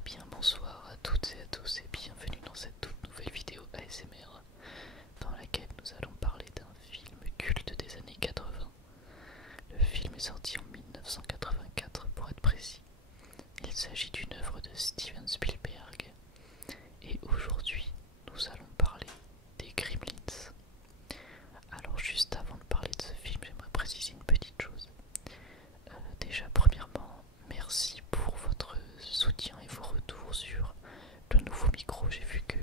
Eh bien bonsoir à toutes et à tous et bienvenue dans cette toute nouvelle vidéo ASMR dans laquelle nous allons parler d'un film culte des années 80. Le film est sorti en 1984 pour être précis. Il s'agit d'une œuvre de Steven Spielberg et aujourd'hui nous allons parler des Gremlins. Alors juste avant de parler de ce film, j'aimerais préciser une petite chose. Déjà premièrement, merci pour votre soutien et vos retours sur le nouveau micro. J'ai vu que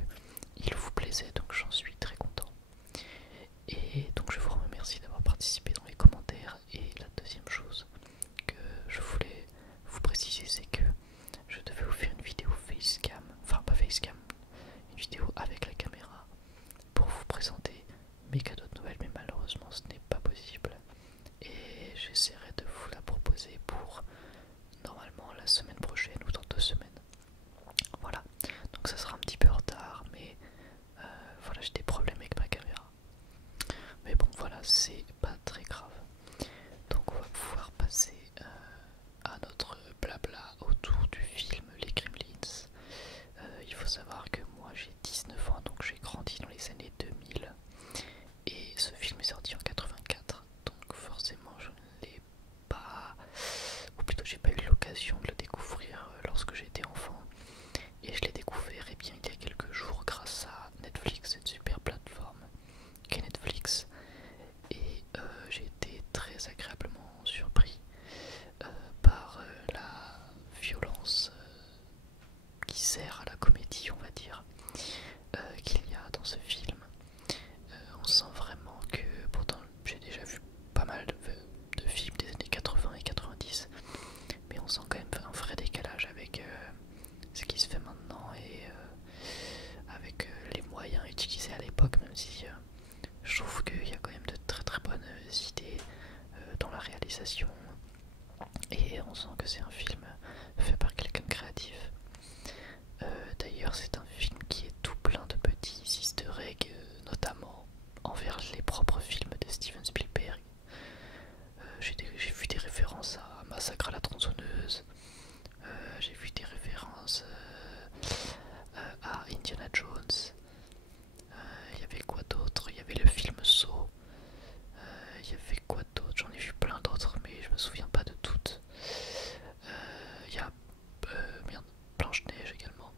il vous plaisait, donc j'en suis très content. Et donc je vous remercie d'avoir participé dans les commentaires. Et la deuxième chose que je voulais vous préciser, c'est que je devais vous faire une vidéo facecam, enfin pas facecam, une vidéo avec la caméra pour vous présenter mes cadeaux de Noël, mais malheureusement ce n'est pas possible. Et j'essaierai de vous la proposer pour normalement la semaine prochaine ou dans 2 semaines. Voilà, donc ça sera un petit peu en retard, mais voilà, j'ai des problèmes avec ma caméra. Mais bon, voilà, c'est pas très grave. Donc on va pouvoir passer à notre blabla autour du film Les Gremlins. Il faut savoir que moi j'ai 19 ans, donc j'ai grandi dans les années 2000. Et ce film est sorti en 84, donc forcément je ne l'ai pas, ou plutôt j'ai pas eu l'occasion de le découvrir lorsque j'étais enfant. Et je l'ai découvert bien, il y a quelques jours grâce à Netflix, cette super plateforme qu'est Netflix. Et j'ai été très agréablement surpris par la violence qui sert à la comédie, on va dire, qu'il y a dans ce film. On sent vraiment que, pourtant j'ai déjà vu pas mal de films des années 80 et 90, mais on sent quand même un vrai décalage avec ce qui se fait maintenant et avec les moyens utilisés à l'époque, même si je trouve qu'il y a quand même de très très bonnes idées dans la réalisation, et on sent que c'est un film fait par quelqu'un de créatif. D'ailleurs c'est un film qui est tout plein de petits easter eggs, notamment envers les propres films de Steven Spielberg. J'ai vu des références à Massacre à la tronçonneuse, j'ai vu des références à Indiana Jones. Il y avait quoi d'autre? Il y avait le film Saw. Il y avait quoi d'autre? J'en ai vu plein d'autres, mais je me souviens pas de toutes. Il y a merde, Blanche-Neige également.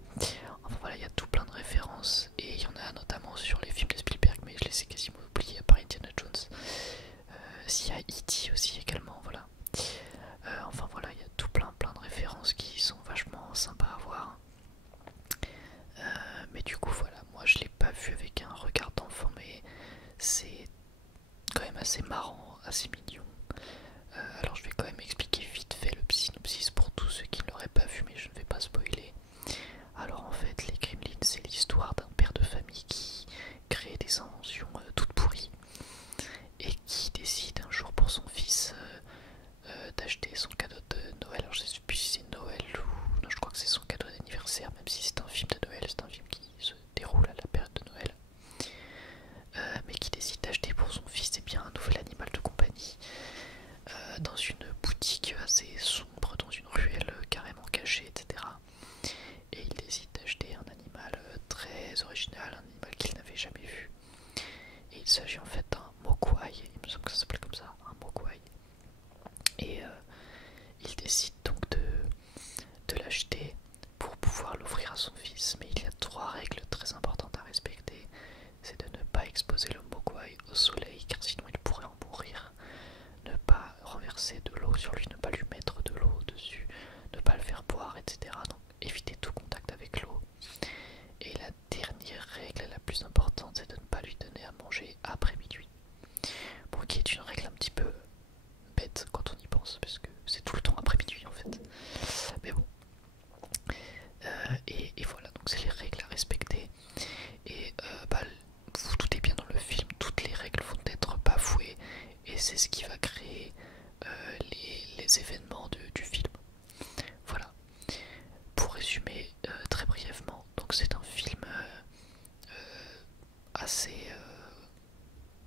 Enfin voilà, il y a tout plein de références. Et il y en a notamment sur les films de Spielberg, mais je les ai quasiment oubliés à part Indiana Jones. S'il y a E.T. aussi également, voilà. Enfin voilà, il y a tout plein de références qui sont vachement sympas à voir. Mais du coup voilà, moi je l'ai pas vu avec un regard d'enfant, mais c'est quand même assez marrant, assez mignon. Alors je vais quand même expliquer vite fait le synopsis pour tous ceux qui ne l'auraient pas vu, mais je ne vais pas spoiler. Alors en fait, les Gremlins, c'est l'histoire d'un père de famille qui crée des inventions toutes pourries et qui décide un jour pour son fils d'acheter son cadeau de Noël. Alors je sais plus si c'est Noël ou... Non, je crois que c'est son cadeau d'anniversaire, même si c'est un film de Noël, c'est un film qui se déroule à la période de Noël. Mais qui décide d'acheter pour son fils bien, un nouvel animal de compagnie dans une boutique assez sombre, dans une ruelle carrément cachée, etc. Et il décide d'acheter un animal très original, un animal qu'il n'avait jamais vu. Et il s'agit en fait d'un mogwai, il me semble que ça s'appelle comme ça, un mogwai. Et il décide donc de l'acheter pour pouvoir l'offrir à son fils. Mais il y a 3 règles très importantes à respecter. C'est de ne pas exposer le mogwai au soleil, car sinon il pourrait en mourir. Ne pas renverser de l'eau sur lui, ne pas lui mettre de l'eau dessus, ne pas le faire boire, etc. Donc éviter tout contact avec l'eau. Et la dernière règle, la plus importante, c'est de ne pas lui donner à manger après minuit. Bon, qui est une règle un petit peu bête quand on y pense, parce que c'est tout le temps après minuit en fait. Mais bon. Et voilà, donc c'est les règles à respecter. Et vous doutez bien, dans le film, toutes les règles vont être bafouées. Et c'est ce qui va créer les événements du film. Voilà. Pour résumer très brièvement, donc c'est un film assez...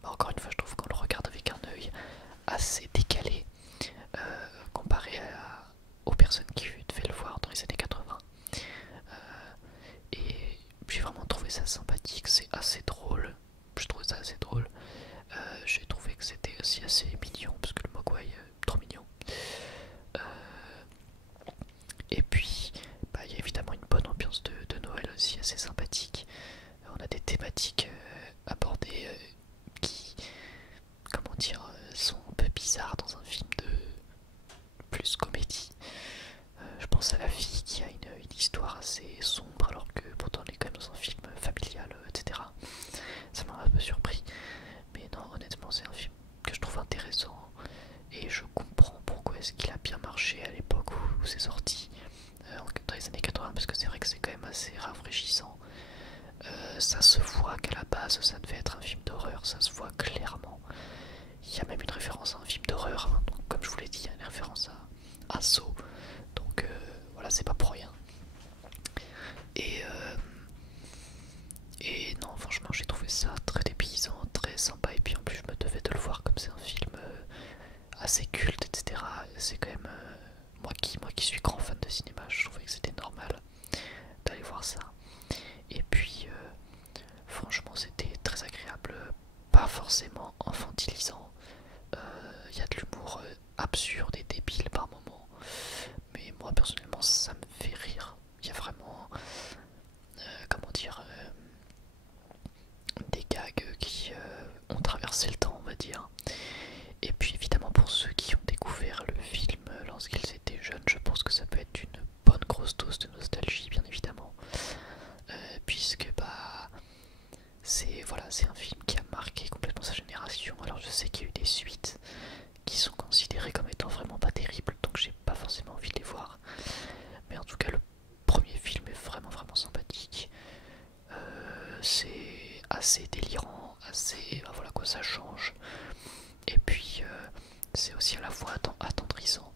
encore une fois, je trouve qu'on le regarde avec un œil assez décalé comparé aux personnes qui devaient le voir dans les années 80. aussi assez mignon parce que le Mogwai trop mignon. Euh, et puis bah, il y a évidemment une bonne ambiance de Noël aussi assez sympathique. On a des thématiques abordées qui, comment dire, sont un peu bizarres dans un film de plus comédie. Je pense à la fille qui a une histoire assez sombre alors que pourtant on est quand même dans un film familial, etc. Ça m'a un peu surpris. Mais non, honnêtement, c'est un film que je trouve intéressant et je comprends pourquoi est-ce qu'il a bien marché à l'époque où c'est sorti, dans les années 80, parce que c'est vrai que c'est quand même assez rafraîchissant. Ça se voit qu'à la base ça devait être un film d'horreur, ça se voit clairement. Il y a même une référence à un film d'horreur, hein. Donc comme je vous l'ai dit, il y a une référence à Saw, donc voilà, c'est pas pour rien. Et, euh, et non, franchement, j'ai trouvé ça très dépaysant, très sympa. Et puis en plus, je me devais de le voir comme c'est un film assez culte, etc. C'est quand même moi qui suis grand fan de cinéma, je trouvais que c'était normal d'aller voir ça. Et puis, franchement, c'était très agréable, pas forcément infantilisant. Il y a de l'humour absurde et débile par moments, mais moi personnellement, ça me fait rire. Il y a vraiment, comment dire, des gags qui ont traversé le temps, on va dire. Et puis évidemment pour ceux qui ont découvert le film lorsqu'ils étaient jeunes, je pense que ça peut être une bonne grosse dose de nostalgie, bien évidemment. Puisque bah c'est voilà, c'est un film qui a marqué complètement sa génération. Alors je sais qu'il y a eu des suites qui sont considérées comme étant vraiment pas terribles, donc j'ai pas forcément envie de les voir. Mais en tout cas le premier film est vraiment vraiment sympathique. C'est assez délirant, assez, bah voilà quoi, ça change. Et puis c'est aussi à la fois attendrissant.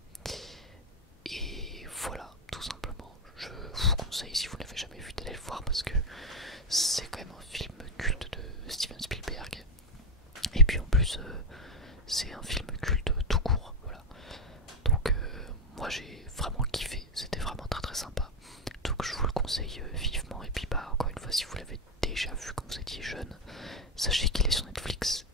Et voilà, tout simplement, je vous conseille, si vous ne l'avez jamais vu, d'aller le voir parce que c'est quand même un film culte de Steven Spielberg. Et puis en plus, c'est un film culte tout court, voilà. Donc moi j'ai vraiment kiffé, c'était vraiment très très sympa. Donc je vous le conseille vivement. Et puis bah encore une fois, si vous l'avez déjà vu quand vous étiez jeune, sachez qu'il est sur Netflix